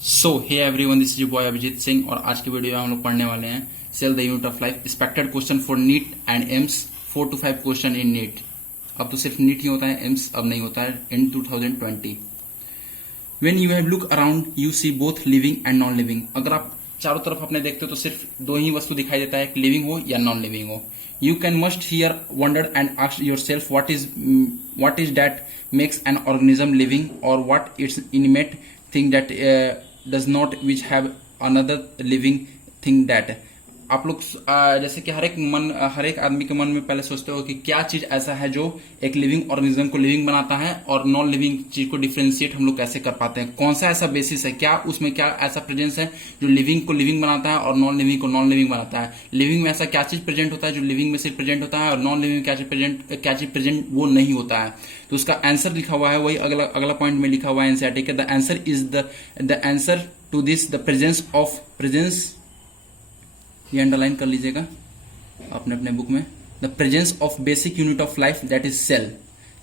So hey everyone, this is boy Abhijeet Singh और आज की वीडियो में हम लोग पढ़ने वाले हैं cell the unit of life expected question for NEET and AIIMS 4 to 5 question in NEET. अब तो सिर्फ नीट ही होता है, एम्स अब नहीं होता है in 2020। When you have look around you see both living and non living. अगर आप चारों तरफ अपने देखते हो तो सिर्फ दो ही वस्तु दिखाई देता है, एक लिविंग हो या नॉन लिविंग हो। You can must here wonder and ask your self what is that makes an organism living or what its inanimate thing that does not which have another living thing that। आप लोग जैसे कि हर एक आदमी के मन में पहले सोचते हो कि क्या चीज ऐसा है जो एक लिविंग ऑर्गेनिज्म को लिविंग बनाता है और नॉन लिविंग चीज को डिफरेंशिएट हम लोग कैसे कर पाते हैं, कौन सा ऐसा बेसिस है, क्या उसमें क्या ऐसा प्रेजेंस है जो लिविंग को लिविंग बनाता है और नॉन लिविंग को नॉन लिविंग बनाता है। लिविंग में ऐसा क्या चीज प्रेजेंट होता है जो लिविंग में सिर्फ प्रेजेंट होता है और नॉन लिविंग में क्या चीज प्रेजेंट वो नहीं होता है। तो उसका आंसर लिखा हुआ है, वही अगला पॉइंट में लिखा हुआ है एनसीईआरटी के। The answer is the answer to this the presence, ये अंडरलाइन कर लीजिएगा अपने अपने बुक में। The presence of basic unit of life that is cell.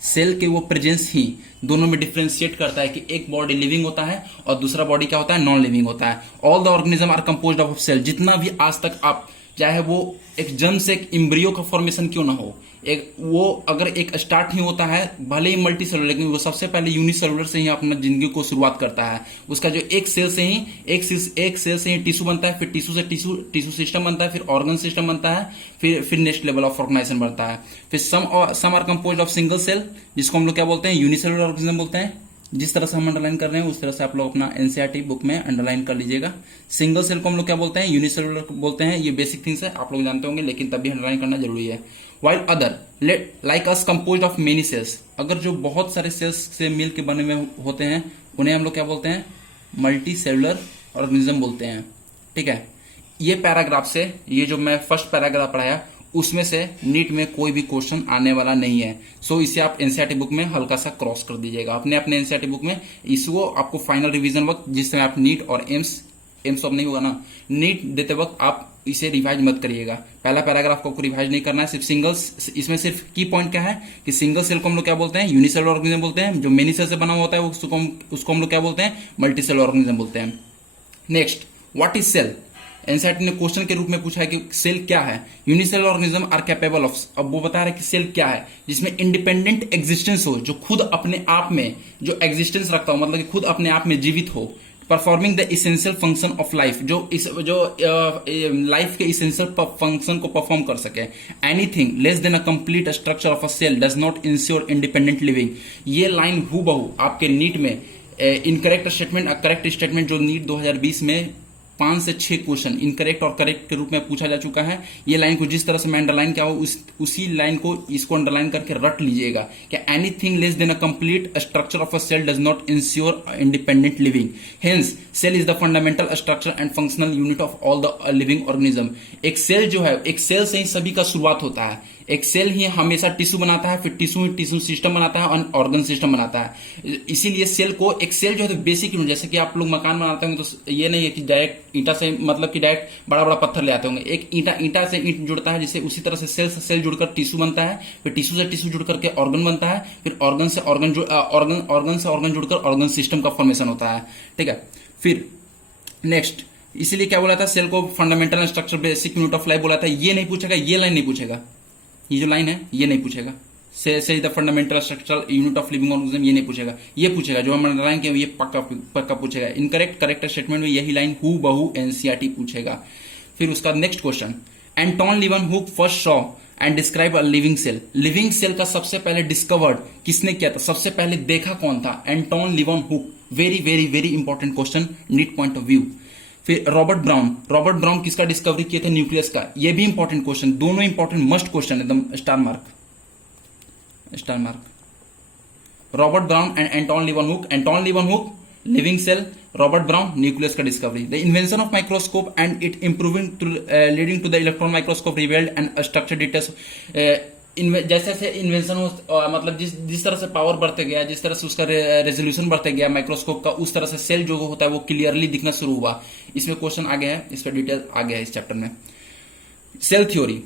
Cell के वो प्रेजेंस ही दोनों में डिफरेंशिएट करता है कि एक बॉडी लिविंग होता है और दूसरा बॉडी क्या होता है, नॉन लिविंग होता है। All the organism are composed of cell. जितना भी आज तक आप चाहे वो एक जन्म से एक इम्ब्रियो का फॉर्मेशन क्यों ना हो, एक वो अगर एक स्टार्ट ही होता है भले ही मल्टी सेलुलर, लेकिन वो सबसे पहले यूनिसेलुलर से ही अपना जिंदगी को शुरुआत करता है। उसका जो एक सेल से ही टिश्यू बनता है, फिर टिश्यू से टिश्यू सिस्टम बनता है, फिर ऑर्गन सिस्टम बनता है, फिर नेक्स्ट लेवल ऑफ ऑर्गेनाइजेशन बनता है। फिर some are composed of single cell, जिसको हम लोग क्या बोलते हैं, यूनिसेलुलर ऑर्गेनिज्म बोलते हैं। जिस तरह से हम अंडरलाइन कर रहे हैं उस तरह से आप लोग अपना एनसीईआरटी बुक में अंडरलाइन कर लीजिएगा। सिंगल सेल को हम लोग क्या बोलते हैं, यूनिसेलुलर बोलते हैं। ये बेसिक थिंग्स है, आप लोग जानते होंगे, लेकिन तब भी अंडरलाइन करना जरूरी है। While other like us composed of many cells. अगर जो बहुत सारे सेल्स से मिल के बने हुए होते हैं उन्हें हम लोग क्या बोलते हैं, मल्टी सेलुलर ऑर्गेनिज्म बोलते हैं। ठीक है, ये पैराग्राफ से, ये जो मैं फर्स्ट पैराग्राफ पढ़ाया उसमें से नीट में कोई भी क्वेश्चन आने वाला नहीं है। सो इसे आप एनसीईआरटी बुक में हल्का सा क्रॉस कर दीजिएगा अपने एनसीईआरटी बुक में। इसको आपको फाइनल रिवीजन वक्त, जिस समय आप नीट और एम्स अब नहीं होगा ना, नीट देते वक्त आप इसे रिवाइज मत करिएगा। पहला पैराग्राफ को आपको रिवाइज नहीं करना है, सिर्फ सिंगल्स। इसमें सिर्फ की पॉइंट क्या है कि सिंगल सेल को हम लोग क्या बोलते हैं, यूनिसेलुलर ऑर्गेनिज्म बोलते हैं। जो मेनी सेल से बना हुआ होता है उसको हम लोग क्या बोलते हैं, मल्टी सेलुलर ऑर्गेनिज्म बोलते हैं। Next, what is cell. NCERT ने क्वेश्चन के रूप में पूछा है कि सेल क्या है। Unicellular organism are capable of, अब वो बता रहा है कि सेल क्या है, जिसमें इंडिपेंडेंट एग्जिस्टेंस हो, जो खुद अपने आप में जो एग्जिस्टेंस रखता हो, मतलब कि खुद अपने आप में जीवित हो। Performing the essential function of life, जो लाइफ के इसेंशियल फंक्शन को परफॉर्म कर सके। Anything less than a complete structure of a cell does not ensure independent living. ये लाइन हूबहू आपके नीट में इनकरेक्ट स्टेटमेंट, करेक्ट स्टेटमेंट जो नीट 2020 में 5 से 6 क्वेश्चन इनकरेक्ट और करेक्ट के रूप में पूछा जा चुका है। ये लाइन को जिस तरह से मैं अंडरलाइन किया हो उसी लाइन को इसको अंडरलाइन करके रट लीजिएगा कि anything less than a complete structure of a cell does not ensure independent living. Hence cell is the fundamental structure and functional unit of all the living organism. एक सेल जो है, एक सेल से ही सभी का शुरुआत होता है। एक सेल ही हमेशा टिश्यू बनाता है, फिर टिश्यू सिस्टम बनाता है और ऑर्गन सिस्टम बनाता है। इसीलिए सेल को, एक सेल जो है तो बेसिक यूनिट, जैसे कि आप लोग मकान बनाते होंगे तो ये नहीं है कि डायरेक्ट ईंटा से, मतलब कि डायरेक्ट बड़ा बड़ा पत्थर ले आते होंगे। एक ईंटा से ईंट जुड़ता है, जिससे उसी तरह से सेल जुड़कर टिश्यू बनता है, फिर टिश्यू से टिश्यू जुड़कर के ऑर्गन बनता है, फिर ऑर्गन से ऑर्गन जुड़कर ऑर्गन सिस्टम का फॉर्मेशन होता है। ठीक है, फिर नेक्स्ट, इसीलिए क्या बोला था, सेल को fundamental structure basic unit of life बोला था। ये नहीं पूछेगा, ये लाइन नहीं पूछेगा, ये जो लाइन है ये नहीं पूछेगा। से the fundamental structural unit of living organism, ये नहीं पूछेगा। ये पूछेगा जो हम अंडरलाइन किया, ये पक्का पूछेगा। इनकरेक्ट करेक्ट स्टेटमेंट में यही लाइन हूबहू एनसीईआरटी पूछेगा। फिर उसका next question, Anton Leeuwenhoek first saw and describe a living cell. Living cell का सबसे पहले डिस्कवर्ड किसने किया था, सबसे पहले देखा कौन था, Anton Leeuwenhoek. Very very very important question NEET point of view. फिर रॉबर्ट ब्राउन किसका डिस्कवरी किए थे, न्यूक्लियस का। ये भी इंपॉर्टेंट क्वेश्चन, दोनों इंपॉर्टेंट मस्ट क्वेश्चन, एकदम star mark. Robert Brown and Anton Leeuwenhoek living cell, Robert Brown nucleus का discovery. The invention of microscope and it improving leading to the electron microscope revealed and structure details. जैसे जैसे invention हो, मतलब जिस तरह से power बढ़ते गया, जिस तरह से उसका रेजोल्यूशन बढ़ते गया माइक्रोस्कोप का, उस तरह से सेल जो होता है वो क्लियरली दिखना शुरू हुआ। इसमें क्वेश्चन आ गया है, इस पर डिटेल आ गया है इस चैप्टर में। सेल थ्योरी,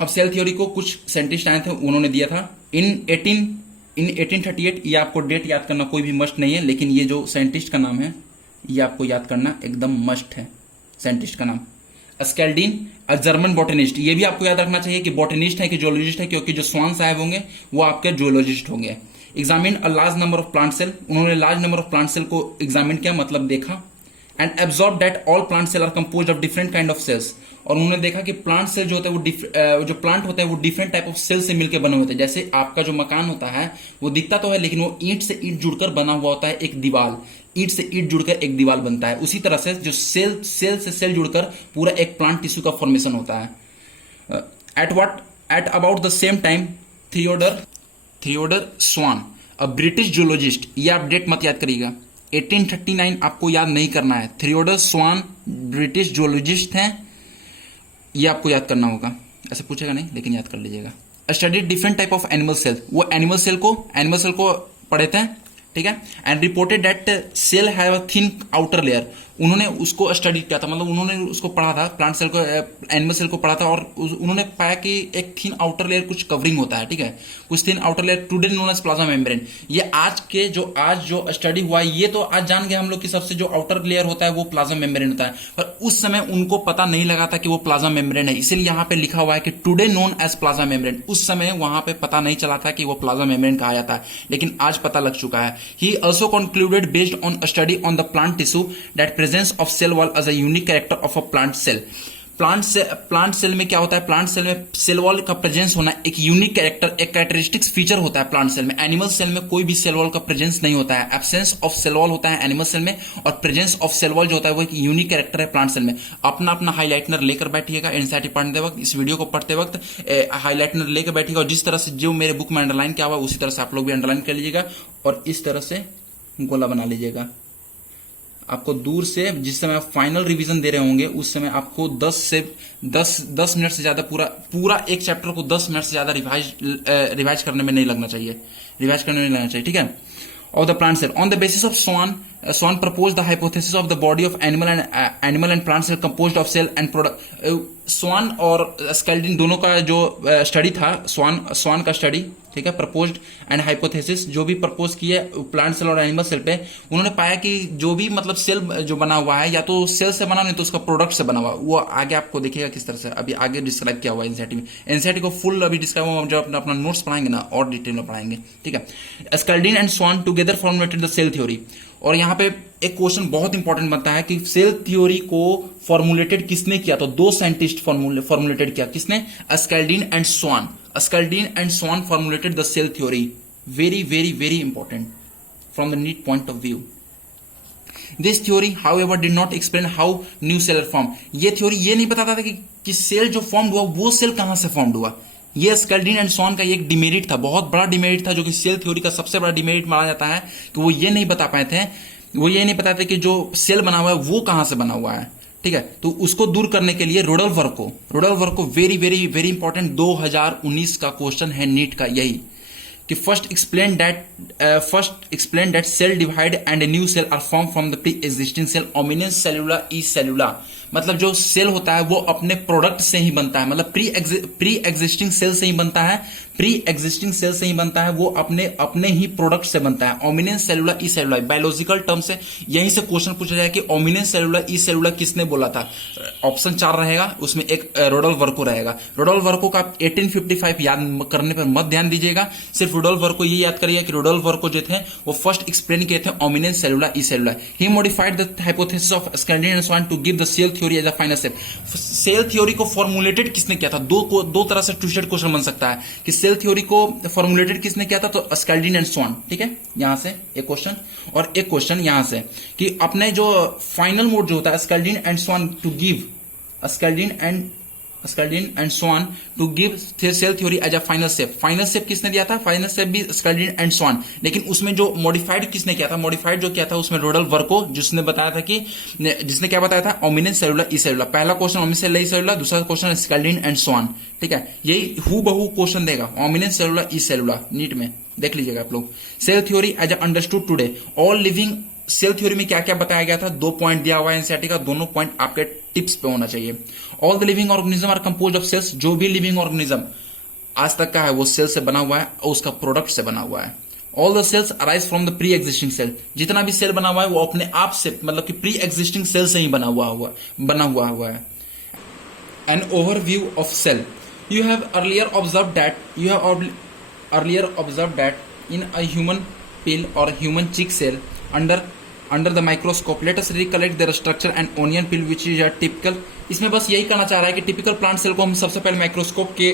अब सेल थ्योरी को कुछ साइंटिस्ट आए थे, उन्होंने दिया था इन 1838। ये आपको डेट याद करना कोई भी मस्ट नहीं है, लेकिन ये जो साइंटिस्ट का नाम है ये आपको याद करना एकदम मस्ट है। साइंटिस्ट का नाम स्केल्डिन, अ जर्मन बॉटनिस्ट। ये भी आपको याद रखना चाहिए कि बॉटनिस्ट है कि जूलॉजिस्ट है, क्योंकि जो स्वान साहब होंगे वो आपके जूलॉजिस्ट होंगे। Examine a large number of plant cell, उन्होंने large number of plant cell को एग्जामिन किया, मतलब देखा। And observe that all plant cell are compose of different kind of cells, और उन्होंने देखा कि प्लांट सेल जो होता है वो जो प्लांट होता है वो डिफरेंट टाइप ऑफ सेल से मिलकर बने होते हैं। जैसे आपका जो मकान होता है वो दिखता तो है, लेकिन वो ईंट से ईंट जुड़कर बना हुआ होता है, एक दीवार, ईंट से ईंट जुड़कर एक दीवार बनता है। उसी तरह से जो सेल से सेल जुड़कर पूरा एक प्लांट टिश्यू का फॉर्मेशन होता है। At about the same time Theodore swan, a British zoologist, ये आप डेट मत याद करिएगा, 1839 आपको याद नहीं करना है। थियोडर स्वान ब्रिटिश जूलॉजिस्ट हैं, ये आपको याद करना होगा, ऐसे पूछेगा नहीं लेकिन याद कर लीजिएगा। Study different type of animal cell, वो एनिमल सेल को पढ़े थे, ठीक है। And reported that cell have a thin outer layer, उन्होंने उसको स्टडी किया था, मतलब उन्होंने उसको पढ़ा था, प्लांट सेल को, एनिमल सेल को पढ़ा था, और उन्होंने पाया कि एक थिन आउटर लेयर कुछ कवरिंग होता है, ठीक है, कुछ thin outer layer, today known as plasma membrane. ये आज जो स्टडी हुआ है, ये तो आज जान गए हम लोग कि सबसे जो आउटर लेयर होता है वो प्लाज्मा मेम्ब्रेन होता है, पर उस समय उनको पता नहीं लगा था कि वो प्लाज्मा मेम्ब्रेन है, इसीलिए यहाँ पे लिखा हुआ है कि today known as plasma membrane. उस समय वहां पे पता नहीं चला था कि वो प्लाज्मा मेम्ब्रेन कहा जाता है, लेकिन आज पता लग चुका है। He also concluded based on study on the plant tissue that presence of cell wall as a unique character of a plant cell. Plant cell में क्या होता है, प्लांट सेल में सेल वॉल का प्रेजेंस होना एक यूनिक कैरेक्टर, एक characteristics feature होता है प्लांट सेल में। एनिमल सेल में कोई भी सेल वॉल का प्रेजेंस नहीं होता है, एब्सेंस ऑफ सेल वॉल होता है एनिमल सेल में, और प्रेजेंस ऑफ सेल वॉल जो होता है वो एक यूनिक कैरेक्टर है प्लांट सेल में। अपना अपना हाईलाइटनर लेकर बैठिएगा, एनसीईआरटी पढ़ते वक्त, इस वीडियो को पढ़ते वक्त हाईलाइटनर लेकर बैठिएगा, और जिस तरह से जो मेरे बुक में अंडरलाइन किया हुआ उसी तरह से आप लोग भी अंडरलाइन कर लीजिएगा, और इस तरह से गोला बना लीजिएगा। आपको दूर से जिस समय आप फाइनल रिवीजन दे रहे होंगे उस समय आपको 10 मिनट से ज्यादा पूरा एक चैप्टर को 10 मिनट से ज्यादा रिवाइज करने में नहीं लगना चाहिए, ठीक है। Of the plant cell on the basis of Swan proposed the hypothesis of the body of animal and plant cell composed of cell and product। स्वान और स्केल्डिन दोनों का जो स्टडी था, स्वान का स्टडी, ठीक है, प्रपोज्ड एंड हाइपोथेसिस, जो भी प्रपोज किए प्लांट सेल और एनिमल सेल पे, उन्होंने पाया कि जो भी मतलब सेल जो बना हुआ है या तो सेल से बना, नहीं तो उसका प्रोडक्ट से बना हुआ, वो आगे आपको देखिएगा किस तरह से, अभी आगे डिस्क्राइब किया हुआ है एनसीईआरटी में। एनसीईआरटी को फुल अभी डिस्क्राइब हुआ, जब अपना नोट्स पढ़ाएंगे ना और डिटेल में पढ़ाएंगे, ठीक है। Schleiden and Schwann together formulated the cell theory, और यहाँ पे एक क्वेश्चन बहुत इंपॉर्टेंट बनता है कि सेल थ्योरी को फॉर्मुलेटेड किसने किया, तो दो साइंटिस्ट फॉर्मुलेटेड किया, किसने, Schleiden and Schwann. Schleiden and Schwann formulated the cell theory, very very very important from the NEET point of view. This theory however did not explain how new cell form, ये theory ये नहीं बताता था कि cell जो form हुआ वो cell कहां से फॉर्म हुआ। ये स्केल्डिन एंड स्वान का एक डिमेरिट था, बहुत बड़ा डिमेरिट था, जो कि सेल थ्योरी का सबसे बड़ा डिमेरिट माना जाता है कि वो ये नहीं बता पाए थे, वो ये नहीं बताते कि जो सेल बना हुआ है वो कहां से बना हुआ है, ठीक है। तो उसको दूर करने के लिए रोडलवर्थ को वेरी वेरी वेरी इंपॉर्टेंट 2019 का क्वेश्चन है नीट का, यही कि first explain that cell divide and new cell are form from the pre existing cell omnis cellula e cellula. मतलब जो सेल होता है वो अपने प्रोडक्ट से ही बनता है, मतलब प्री एग्जिस्टिंग सेल से ही बनता है, वो अपने ही प्रोडक्ट से बनता है। ओमिनियस सेलुला ई सेलुला, बायोलॉजिकल टर्म से यहीं से क्वेश्चन पूछा जाए कि ओमिनियस सेलुला ई सेलुला किसने बोला था। ऑप्शन 4 रहेगा, उसमें एक रोडलवर्थ रहेगा। रोडलवर्थ का 1855 याद करने पर मत ध्यान दीजिएगा, सिर्फ रोडलवर्थ को ये याद करिए कि रोडलवर्थ जो थे वो फर्स्ट एक्सप्लेन किए थे omnis cellula e cellula. He modified the hypothesis of Schleiden and Schwann to give the cell theory as a final step. Cell theory को फॉर्मुलेटेड किसने किया था, दो तरह से ट्विस्टेड क्वेश्चन बन सकता है कि सेल थ्योरी को फॉर्मुलेटेड किसने किया था, तो स्केल्डिन एंड स्वान, ठीक है। यहां से एक क्वेश्चन, और एक क्वेश्चन यहां से कि अपने जो फाइनल मोड जो होता है Schleiden and Schwann to give cell theory as a final step किसने दिया था, फाइनल स्टेप भी स्केल्डिन एंड स्वान, लेकिन उसमें जो मॉडिफाइड किसने किया था, मॉडिफाइड जो किया था उसमें रोडलवर्थ, जिसने क्या बताया था, ओमिनियस सेलुला ई सेलुला। पहला क्वेश्चन ओमिनियस सेलुला ई सेलुला, दूसरा क्वेश्चन स्केल्डिन एंड स्वान, ठीक है। यही हूबहू क्वेश्चन देगा ओमिनियस सेलुला ई सेलुला, नीट में देख लीजिएगा आप लोग। Cell theory as understood today, all living, cell theory में क्या क्या बताया गया था, 2 पॉइंट दिया हुआ है एनसीईआरटी का, दोनों पॉइंट आपके टिप्स पे होना चाहिए। All the living organism are composed of cells, जो भी लिविंग ऑर्गेनिज्म आज तक का है वो सेल से बना हुआ है और उसका प्रोडक्ट से बना हुआ है। All the cells arise from the pre existing cell. जितना भी सेल बना हुआ है वो अपने आप से, मतलब कि प्री एग्जिस्टिंग सेल से ही बना हुआ है। An overview of cell. You have earlier observed that in a human pill or human chick cell under the microscope. Let us recollect their structure and onion pill which is a typical। इसमें बस यही कहना चाह रहा है कि typical plant cell को हम सबसे पहले माइक्रोस्कोप के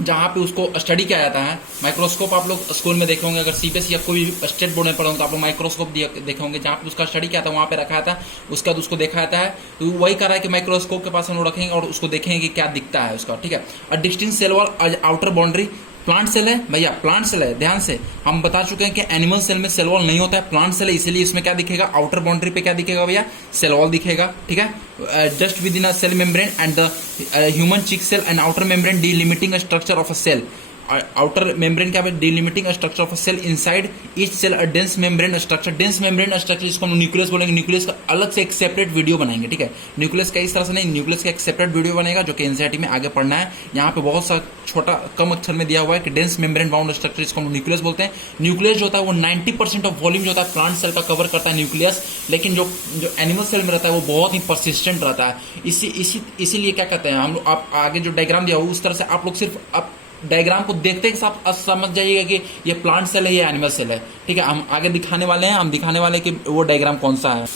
जहाँ पे उसको स्टडी किया जाता है। माइक्रोस्कोप आप लोग स्कूल में देखे होंगे, अगर सीबीएसई या कोई स्टेट बोर्ड में पढ़े होंगे तो आप लोग माइक्रोस्कोप देखे होंगे, जहाँ पे उसका स्टडी किया था वहाँ पे रखा था, उसके बाद उसको देखा जाता है। तो वही कर रहा है कि माइक्रोस्कोप के पास हम लोग रखेंगे और उसको देखेंगे कि क्या दिखता है उसका, ठीक है। A distinct cell wall outer boundary. Plant cell है भैया, प्लांट सेल है, ध्यान से हम बता चुके हैं कि एनिमल सेल में सेल वॉल नहीं होता है, प्लांट सेल है, इसीलिए इसमें क्या दिखेगा, आउटर बाउंड्री पे क्या दिखेगा भैया, सेल वॉल दिखेगा, ठीक है। Just within a cell membrane and the human cheek cell and outer membrane delimiting structure of a cell. Outer membrane क्या है, delimiting structure of a cell inside each cell a dense membrane structure. Dense membrane structure जिसको हम nucleus बोलेंगे, nucleus का अलग से एक separate video बनाएंगे, ठीक है। न्यूक्लियस का इस तरह से नहीं, न्यूक्लियस का एक सेपरेट वीडियो बनेगा जो कि एनसीईआरटी में आगे पढ़ना है। यहाँ पे बहुत सा छोटा कम अक्षर में दिया हुआ है कि डेंस मेम्ब्रेन बाउंड स्ट्रक्चर जिसको हम न्यूक्लियस बोलते हैं। न्यूक्लियस जो होता है वो 90% ऑफ वॉल्यूम जो होता है प्लांट सेल का कवर करता है न्यूक्लियस, लेकिन जो एनिमल सेल में रहता है वो बहुत ही परसिस्टेंट रहता है। इसीलिए क्या कहते हैं हम लोग, आप आगे जो डायग्राम दिया हो उस तरह से आप लोग सिर्फ आप डायग्राम को देखते के साथ समझ जाइएगा कि ये प्लांट सेल है, ये एनिमल सेल है, ठीक है। हम आगे दिखाने वाले हैं, हम दिखाने वाले हैं कि वो डायग्राम कौन सा है।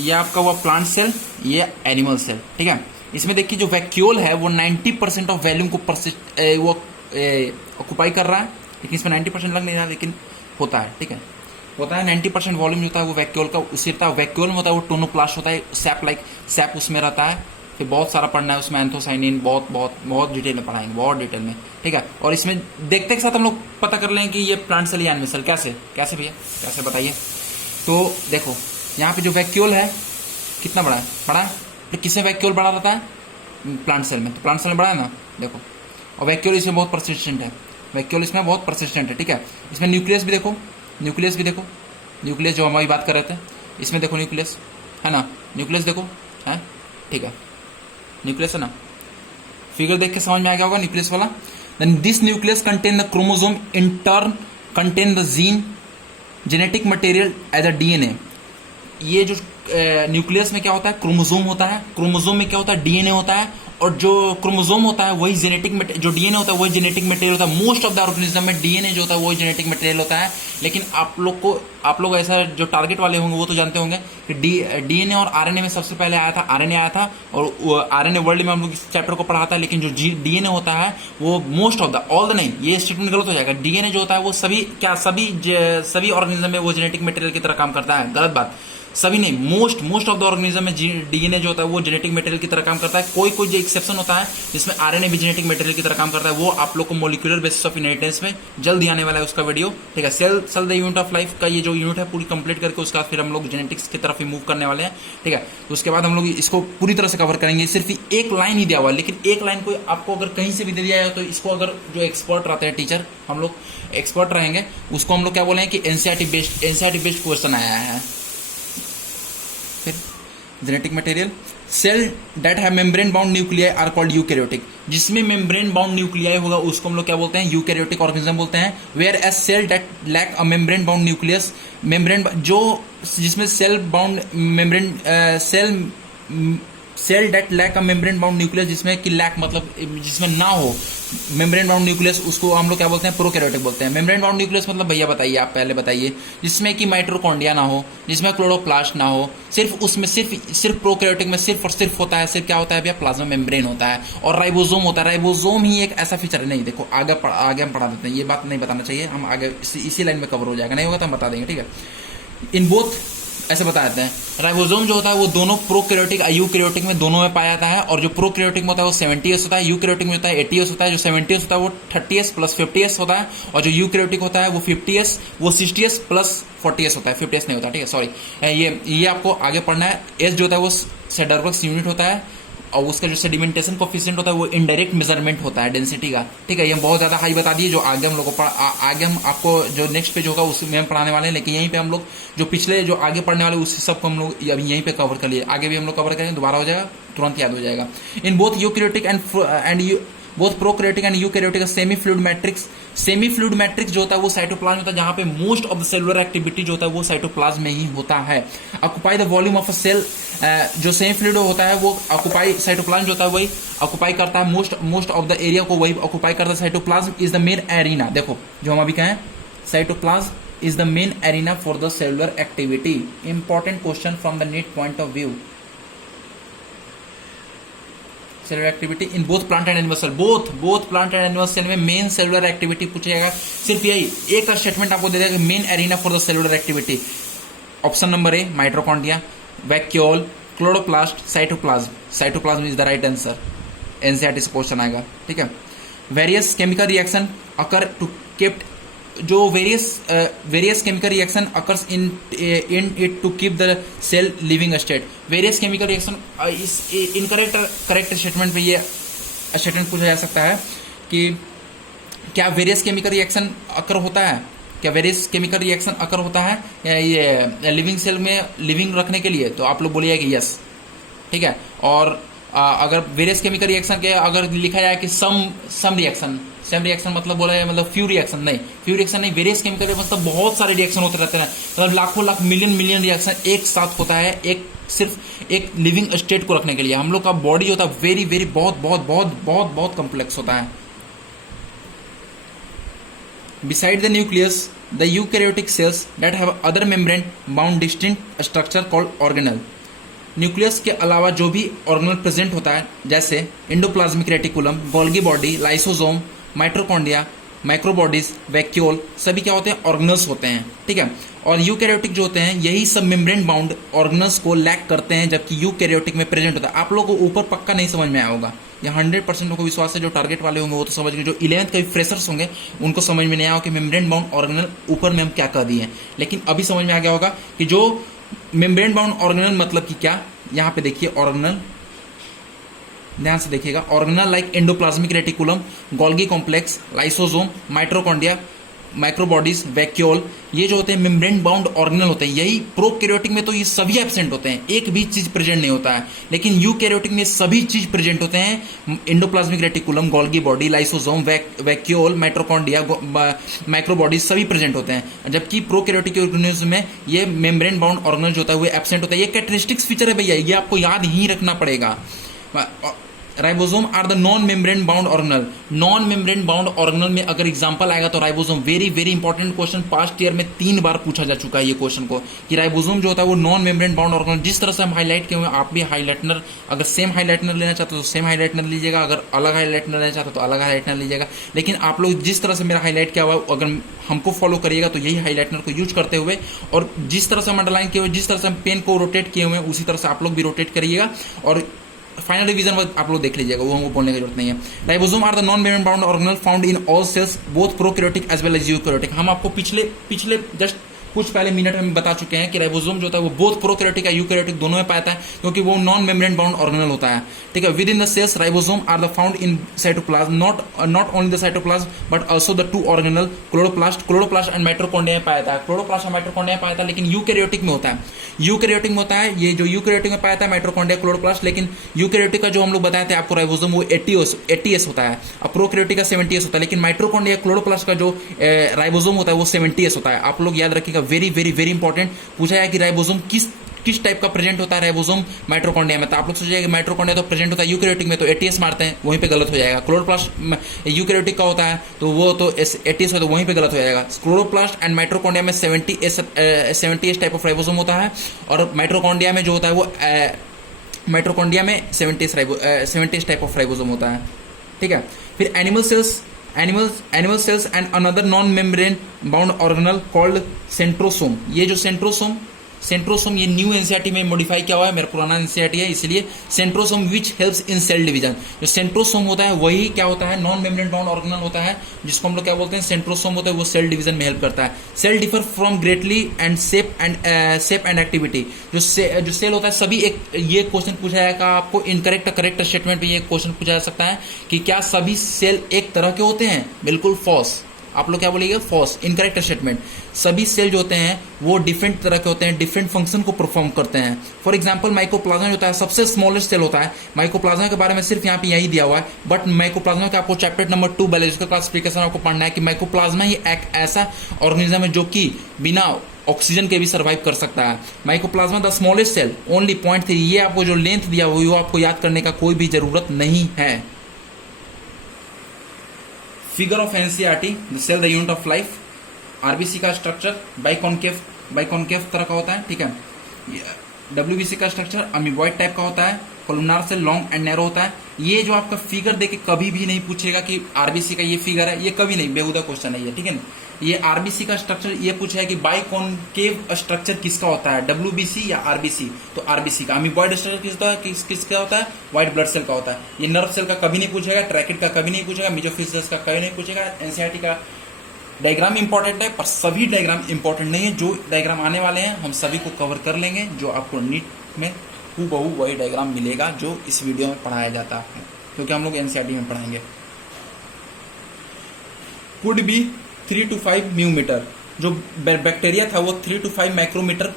ये आपका हुआ प्लांट सेल, ये एनिमल सेल, ठीक है। इसमें देखिए जो वैक्यूल है वो 90% ऑफ वॉल्यूम को ऑक्युपाई कर रहा है, लेकिन इसमें 90% लग नहीं रहा, लेकिन होता है, ठीक है, होता है। 90% वॉल्यूम जो होता है वो वैक्यूल का उसी रहता है। वैक्यूल में होता है वो टोनोप्लास्ट होता है, सैप उसमें रहता है। फिर बहुत सारा पढ़ना है उसमें, एंथोसाइनिन, बहुत डिटेल में पढ़ाएंगे, बहुत डिटेल में, ठीक है। और इसमें देखते के साथ हम लोग पता कर लें कि ये प्लांट सेल या एनिमल सेल। कैसे भैया, कैसे बताइए। तो देखो यहाँ पे जो वैक्यूल है कितना बड़ा है, तो किसमें वैक्यूल बड़ा रहता है, प्लांट सेल में। तो प्लांट सेल में बड़ा है ना, देखो। और वैक्यूल इसमें बहुत परसिस्टेंट है, ठीक है। इसमें न्यूक्लियस भी देखो, न्यूक्लियस जो हमारी बात कर रहे थे, इसमें देखो न्यूक्लियस है ना, न्यूक्लियस देखो है, ठीक है, न्यूक्लियस है ना। फिगर देख के समझ में आ गया होगा न्यूक्लियस वाला। Then this nucleus contain the chromosome, in turn contain the gene genetic material as a DNA. ये जो न्यूक्लियस में क्या होता है, क्रोमोसोम होता है, क्रोमोसोम में क्या होता है, डीएनए होता है, और जो क्रोमोसोम होता है वही जो डीएनए होता है वही जेनेटिक मटेरियल होता है। मोस्ट ऑफ द ऑर्गेनिज्म में डीएनए जो होता है वही जेनेटिक मटेरियल होता है। लेकिन आप लोग ऐसा जो टारगेट वाले होंगे वो तो जानते होंगे कि डीएनए और आरएनए में सबसे पहले आरएनए आया था, और आरएनए वर्ल्ड में हम लोग इस चैप्टर को पढ़ा था। लेकिन जो डीएनए होता है वो most of the all the नहीं, ये स्टेटमेंट गलत हो जाएगा। डीएनए जो होता है वो सभी ऑर्गेनिज्म में वो जेनेटिक मटेरियल की तरह काम करता है, गलत बात। सभी नहीं, मोस्ट ऑफ द ऑर्गेनिज्म में डीएनए जो होता है वो जेनेटिक मटेरियल की तरह काम करता है। कोई जो एक्सेप्शन होता है जिसमें आरएनए भी जेनेटिक मटेरियल की तरह काम करता है, वो आप लोग को मॉलिक्यूलर बेसिस ऑफ इनहेरिटेंस में जल्दी आने वाला है उसका वीडियो, ठीक है। Cell the unit of life का ये जो यूनिट है पूरी कंप्लीट करके उसका फिर हम लोग जेनेटिक्स की तरफ ही मूव करने वाले हैं, ठीक है। तो उसके बाद हम लोग इसको पूरी तरह से कवर करेंगे। सिर्फ एक लाइन ही दिया हुआ है, लेकिन एक लाइन को आपको अगर कहीं से भी दे दिया जाए तो इसको अगर जो एक्सपर्ट रहते हैं टीचर, हम लोग एक्सपर्ट रहेंगे, उसको हम लोग क्या बोले हैं कि एनसीईआरटी बेस्ड क्वेश्चन आया है। Genetic material, cell that have membrane bound nuclei are called eukaryotic. जिसमें मेम्ब्रेन बाउंड न्यूक्लियाई होगा उसको हम लोग क्या बोलते हैं, यूकैरियोटिक ऑर्गेनिज्म बोलते हैं। Whereas cell that lack a membrane bound nucleus, जिसमें cell bound membrane cell that lack a membrane bound nucleus, जिसमें कि लैक मतलब जिसमें ना हो मेम्ब्रेन बाउंड न्यूक्लियस, उसको हम लोग क्या बोलते हैं, प्रोकैरियोटिक बोलते हैं। मेम्ब्रेन बाउंड न्यूक्लियस मतलब भैया बताइए, आप पहले बताइए। जिसमें कि माइटोकॉन्ड्रिया ना हो, जिसमें क्लोरोप्लास्ट ना हो, सिर्फ उसमें सिर्फ प्रोकैरियोटिक में सिर्फ और सिर्फ होता है, सिर्फ क्या होता है भैया, प्लाज्मा मेम्ब्रेन होता है और राइबोसोम होता है। राइबोसोम ही एक ऐसा फीचर है, नहीं देखो आगे हम पढ़ा देते हैं, ये बात नहीं बताना चाहिए, हम आगे इसी लाइन में कवर हो जाएगा, नहीं होगा तो हम बता देंगे, ठीक है। इन बोथ ऐसे बता देते हैं। राइबोसोम जो होता है वो दोनों प्रोकैरियोटिक और यूकैरियोटिक में दोनों में पाया जाता है, और जो प्रोकैरियोटिक में होता है वो 70S होता है, यूकैरियोटिक में होता है 80S होता है। जो 70S होता है वो 30S प्लस 50S होता है, और जो यूकैरियोटिक होता है वो 50S वो 60S प्लस 40S होता है, 50S नहीं होता, ठीक है, सॉरी। ये आपको आगे पढ़ना है। एस जो होता है वो सेडरवर्क्स यूनिट होता है, और उसका जो सेडिमेंटेशन कोफिशिएंट होता है वो इनडायरेक्ट मेजरमेंट होता है डेंसिटी का, ठीक है। ये बहुत ज़्यादा हाई बता दिए, जो आगे हम लोग को आगे हम आपको जो नेक्स्ट पेज होगा उसमें हम पढ़ाने वाले हैं। लेकिन यहीं पे हम लोग जो पिछले जो आगे पढ़ने वाले उस सब को हम लोग अभी यहीं पे कवर कर लिए, आगे भी हम लोग कवर करेंगे, दोबारा हो जाएगा, तुरंत याद हो जाएगा। In both eukaryotic and both prokaryotic and eukaryotic semi fluid matrix semi fluid matrix जो होता है वो साइटोप्लाज्म होता है, जहां पे most of the cellular activity जो होता है वो साइटोप्लाज्म में ही होता है। Occupy the volume of a cell, जो सेमी फ्लूइड होता है वो ऑक्युपाई, साइटोप्लाज्म जो होता है वही ऑक्युपाई करता है, मोस्ट ऑफ द एरिया को वही ऑक्युपाई करता है। Cytoplasm is the main arena, देखो जो हम अभी कहें, cytoplasm is the main arena for the cellular activity. Important question from the NEET point of view. Cellular activity in both plant and animal cell, both plant and animal cell में main cellular activity पूछा जाएगा। सिर्फ यही एक statement आपको दे देगा, main arena for the cellular activity. Option number A mitochondria, vacuole, chloroplast, cytoplasm. Cytoplasm is the right answer, NCERT से क्वेश्चन आएगा, ठीक है। Various chemical reaction occur to kept, जो various chemical reaction occurs in it to keep the cell living state. Various chemical reaction, इस correct statement पे ये statement पूछा जा सकता है कि क्या वेरियस केमिकल रिएक्शन अकर होता है, क्या वेरियस केमिकल रिएक्शन अकर होता है ये लिविंग सेल में लिविंग रखने के लिए, तो आप लोग बोलिए कि यस, ठीक है। और अगर वेरियस केमिकल रिएक्शन के अगर लिखा जाए कि सम रिएक्शन मतलब बोला है, मतलब फ्यू रिएक्शन नहीं, वेरियस केमिकल मतलब बहुत सारे रिएक्शन होते रहते हैं, मतलब लाखों मिलियन रिएक्शन एक साथ होता है, सिर्फ एक लिविंग स्टेट को रखने के लिए। हम लोग का बॉडी होता है वेरी बहुत कॉम्प्लेक्स होता है। Beside the nucleus, the eukaryotic cells that have other membrane bound distinct structure called organelle. Nucleus के अलावा जो भी ऑर्गेनल प्रेजेंट होता है, जैसे endoplasmic reticulum, Golgi body, lysosome, mitochondria, microbodies, vacuole, सभी क्या होते हैं, ऑर्गेनल्स होते हैं, ठीक है। और यूकैरियोटिक जो होते हैं यही सब मेम्ब्रेन बाउंड ऑर्गेनल्स को लैक करते हैं, जबकि यूकैरियोटिक में प्रेजेंट होता है। आप लोगों को ऊपर पक्का नहीं समझ में आया होगा, ये 100% लोगों को विश्वास है, जो टारगेट वाले होंगे वो तो समझ गए, जो 11th के फ्रेशर्स होंगे उनको समझ में नहीं आया होगा कि मेम्ब्रेन बाउंड ऑर्गेनल ऊपर में हम क्या कह दिए हैं, लेकिन अभी समझ में आ गया होगा कि जो मेम्ब्रेन बाउंड ऑर्गेनल मतलब कि क्या। यहाँ पे देखिए ऑर्गेनल, ध्यान से देखिएगा, organelle like endoplasmic reticulum, Golgi complex, lysosome, mitochondria, microbodies, vacuole, ये जो होते हैं मेम्ब्रेन बाउंड ऑर्गेनल होते हैं। यही प्रोकैरियोटिक में तो ये सभी एब्सेंट होते हैं, एक भी चीज प्रेजेंट नहीं होता है, लेकिन यूकैरियोटिक में सभी चीज प्रेजेंट होते हैं। Endoplasmic reticulum, Golgi body, lysosome, vacuole, mitochondria, microbodies सभी प्रेजेंट होते हैं, जबकि प्रोकैरियोटिक ऑर्गेनिज्म में ये मेम्ब्रेन बाउंड ऑर्गेनल जो होता है वो एब्सेंट होता है। ये कैरेक्टरिस्टिक्स फीचर है भैया, ये आपको याद ही रखना पड़ेगा। Ribosome are the non membrane bound organelle. Non membrane bound organelle में अगर एग्जांपल आएगा तो ribosome, very important question, past year में 3 बार पूछा जा चुका है ये क्वेश्चन को, कि राइबोसोम जो होता है वो नॉन मेम्ब्रेन बाउंड ऑर्गेनल। जिस तरह से हम हाईलाइट किए हुए, आप भी हाईलाइटनर, अगर सेम हाईलाइटनर लेना चाहते हो तो सेम हाईलाइटनर लीजिएगा, अगर अलग हाईलाइटनर लेना चाहते हो तो अलग हाईलाइटनर लीजिएगा। लेकिन आप लोग जिस तरह से मेरा हाईलाइट किया हुआ, अगर हमको फॉलो करिएगा तो यही हाईलाइटनर को यूज करते हुए, और जिस तरह से हम अंडरलाइन किए हुए, जिस तरह से हम पेन को रोटेट किए हुए, उसी तरह से आप लोग भी रोटेट करिएगा, और फाइनल रिवीजन आप लोग देख लीजिएगा, वो हमको बोलने की जरूरत नहीं है। Ribosome are the non membrane bound organelle found in all cells both prokaryotic as well as eukaryotic. हम आपको पिछले जस्ट कुछ पहले मिनट में बता चुके हैं कि राइबोसोम जो होता है वो बोथ प्रोकैरियोटिक या यूकैरियोटिक दोनों में पाता है, क्योंकि वो नॉन मेम्ब्रेन बाउंड ऑर्गेनल होता है, ठीक है। Within the cells ribosome are the found in cytoplasm, not only the cytoplasm but also the 2 organelle chloroplast and mitochondria में पाया जाता है। क्लोरोप्लास्ट और माइटोकॉन्ड्रिया में पाया जाता है, लेकिन यूकैरियोटिक में होता है। यूकैरियोटिक में होता है, ये जो यूकैरियोटिक में पाया जाता है माइटोकॉन्ड्रिया, क्लोरोप्लास्ट, लेकिन यूकैरियोटिक का जो हम लोग बताए थे आपको राइबोसोम वो 80s होता है, और प्रोकैरियोटिक का 70s होता है, लेकिन माइटोकॉन्ड्रिया क्लोरोप्लास्ट का जो राइबोसोम होता है वो 70s होता है। आप लोग याद रखिएगा, वेरी इंपॉर्टेंट पूछा है कि राइबोसोम किस टाइप का प्रेजेंट होता है राइबोसोम माइटोकॉन्ड्रिया में। तो आप लोग सोचिए कि माइटोकॉन्ड्रिया तो प्रेजेंट होता है यूकैरियोटिक में, तो 80s मारते हैं, वहीं पे गलत हो जाएगा। क्लोरोप्लास्ट यूकैरियोटिक का होता है तो वो तो 80s होता है, वहीं पे गलत हो जाएगा। क्लोरोप्लास्ट एंड माइटोकॉन्ड्रिया में 70s टाइप ऑफ राइबोसोम होता है, और माइटोकॉन्ड्रिया में जो होता है वो माइटोकॉन्ड्रिया में 70s टाइप ऑफ राइबोसोम होता है, ठीक है। फिर animal cells and another non membrane bound organelle called centrosome. ये जो सेंट्रोसोम ये न्यू एनसीईआरटी में मॉडिफाई किया हुआ है, मेरा पुराना एनसीईआरटी है, इसलिए centrosome which helps in cell division. जो सेंट्रोसोम होता है वही क्या होता है, नॉन मेम्ब्रेन बाउंड ऑर्गेनल होता है, जिसको हम लोग क्या बोलते हैं, सेंट्रोसोम होता है, वो सेल डिवीजन में हेल्प करता है। Cell differ from greatly and shape and activity. जो सेल होता है सभी, एक ये क्वेश्चन पूछा जाएगा आपको, इनकरेक्ट करेक्ट स्टेटमेंट में ये क्वेश्चन पूछा जा सकता है कि क्या सभी सेल एक तरह के होते हैं, बिल्कुल फॉल्स। आप लोग क्या बोलिएगा, फॉल्स, इनकरेक्ट स्टेटमेंट। सभी सेल जो होते हैं वो डिफरेंट तरह के होते हैं, डिफरेंट फंक्शन को परफॉर्म करते हैं। फॉर एग्जाम्पल माइकोप्लाज्मा जो होता है सबसे स्मॉलेस्ट सेल होता है। माइकोप्लाज्मा के बारे में सिर्फ यहाँ पे यही दिया हुआ है, बट माइकोप्लाज्मा का आपको चैप्टर नंबर 2 बायोलॉजिकल क्लासिफिकेशन आपको पढ़ना है कि माइकोप्लाज्मा ही एक ऐसा ऑर्गेनिज्म है जो कि बिना ऑक्सीजन के भी सर्वाइव कर सकता है। Mycoplasma the smallest cell only .3। ये आपको जो लेंथ दिया हुआ है वो आपको याद करने का कोई भी जरूरत नहीं है। Figure of NCERT, the cell the unit of life. RBC का स्ट्रक्चर बाइकॉनकेव तरह का होता है, ठीक है। डब्ल्यूबीसी का स्ट्रक्चर अमीबॉइड टाइप का होता है। Columnar cell long and narrow होता है। ये जो आपका फिगर देके कभी भी नहीं पूछेगा कि आरबीसी का ये फिगर है, ये कभी नहीं, बेहुदा क्वेश्चन है ये, ठीक है ना। ये आरबीसी का स्ट्रक्चर ये पूछा है कि बाइकॉनकेव स्ट्रक्चर किसका होता है, डब्ल्यूबीसी या आरबीसी, तो आरबीसी का। अमीबॉइड स्ट्रक्चर किसका होता है, व्हाइट ब्लड सेल का होता है। ये नर्व सेल का कभी नहीं पूछेगा, ट्रैकेट का कभी नहीं पूछेगा, मेसोफिजियस का कभी नहीं पूछेगा। एनसीईआरटी का डायग्राम इंपॉर्टेंट है, पर सभी डायग्राम इंपॉर्टेंट नहीं है। जो डायग्राम आने वाले हैं हम सभी को कवर कर लेंगे, जो आपको नीट में हूबहू वही डायग्राम मिलेगा जो इस वीडियो में पढ़ाया जाता है, क्योंकि हम लोग एनसीईआरटी में पढ़ाएंगे। Could be 3 to 5 म्यूमीटर। जो बैक्टीरिया था वो 3 to 5 माइक्रोमीटर।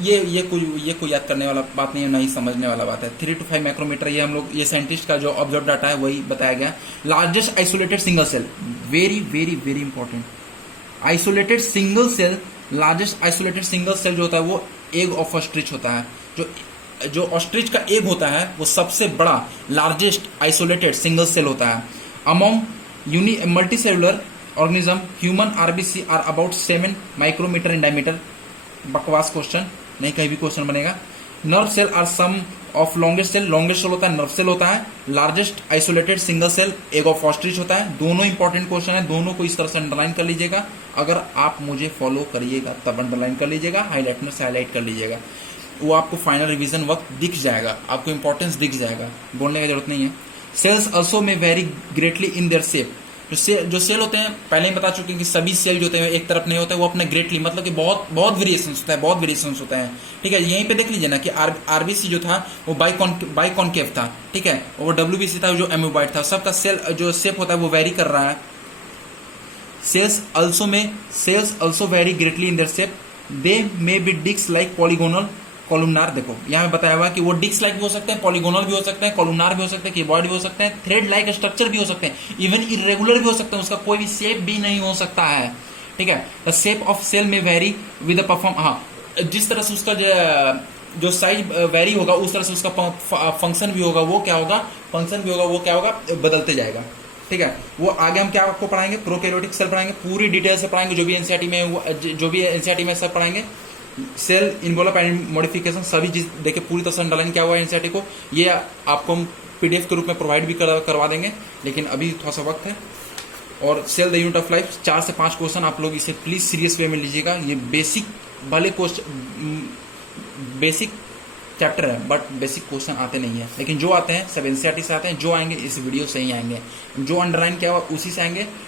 ये कोई याद करने वाला बात नहीं है, नहीं समझने वाला बात है। 3 to 5 माइक्रोमीटर ये हम लोग, ये साइंटिस्ट का जो ऑब्जर्व डाटा है वही बताया गया। Largest isolated single cell, very very very important. Isolated single cell, largest isolated single cell जो होता है वो एग ऑफ ऑस्ट्रिच होता है। जो ऑस्ट्रिच का एग होता है वो सबसे बड़ा लार्जेस्ट आइसोलेटेड सिंगल सेल होता है। Among multi cellular organism human RBC are about 7 micrometer in diameter. बकवास क्वेश्चन नहीं, कहीं भी क्वेश्चन बनेगा। Nerve cell are some of longest cell होता है, नर्व सेल होता है। Largest isolated single cell egg of ostrich होता है। दोनों इंपॉर्टेंट क्वेश्चन है, दोनों को इस तरह से अंडरलाइन कर लीजिएगा। अगर आप मुझे फॉलो करिएगा तब अंडरलाइन कर लीजिएगा, हाईलाइटनर से हाईलाइट कर लीजिएगा, वो आपको फाइनल रिवीजन वक्त दिख जाएगा, आपको इंपॉर्टेंस दिख जाएगा, बोलने की जरूरत नहीं है। सेल्स ऑल्सो में very greatly in their shape. जो सेल होते हैं पहले ही बता चुके हैं कि सभी सेल जो होते हैं एक तरफ नहीं होते, वो अपने ग्रेटली मतलब कि बहुत वेरिएशंस होता है, बहुत वेरिएशंस होता है, ठीक है। यहीं पे देख लीजिए ना कि आरबीसी जो था वो बाइकॉनकेव था, ठीक है, और डब्ल्यूबीसी था जो एम्यूबॉइड था। सबका सेल जो शेप होता है वो वेरी कर रहा है। Cells also vary greatly in their shape. They may be disc like polygonal columnar. देखो यहाँ बताया हुआ है कि वो डिस्क लाइक भी हो सकते हैं, पॉलीगोनल भी हो सकते हैं, कॉलुमनार भी हो सकते हैं, क्यूबॉइड भी हो सकते हैं, थ्रेड लाइक स्ट्रक्चर भी हो सकते हैं, इवन इरेगुलर भी हो सकते हैं, उसका कोई भी शेप भी नहीं हो सकता है, ठीक है। द शेप ऑफ सेल में वेरी विद द परफॉर्म, हाँ, जिस तरह से उसका जो साइज वेरी होगा उस तरह से उसका फंक्शन भी होगा, वो क्या होगा, बदलते जाएगा, ठीक है। वो आगे हम क्या आपको पढ़ाएंगे, प्रोकैरियोटिक सेल पढ़ाएंगे, पूरी डिटेल से पढ़ाएंगे, जो भी एनसीईआरटी में सब पढ़ाएंगे। सेल इन्वॉल्व एंड मॉडिफिकेशन सभी चीज देखे पूरी तरह से अंडरलाइन किया हुआ है एनसीईआरटी को। ये आपको हम पीडीएफ के रूप में प्रोवाइड भी करवा देंगे, लेकिन अभी थोड़ा सा वक्त है। और cell the unit of life 4 से 5 क्वेश्चन आप लोग इसे प्लीज सीरियस वे में लीजिएगा। ये बेसिक भले क्वेश्चन, बेसिक चैप्टर है, बट बेसिक क्वेश्चन आते नहीं है, लेकिन जो आते हैं सब एनसीईआरटी से आते हैं। जो आएंगे इस वीडियो से ही आएंगे, जो अंडरलाइन किया हुआ उसी से आएंगे।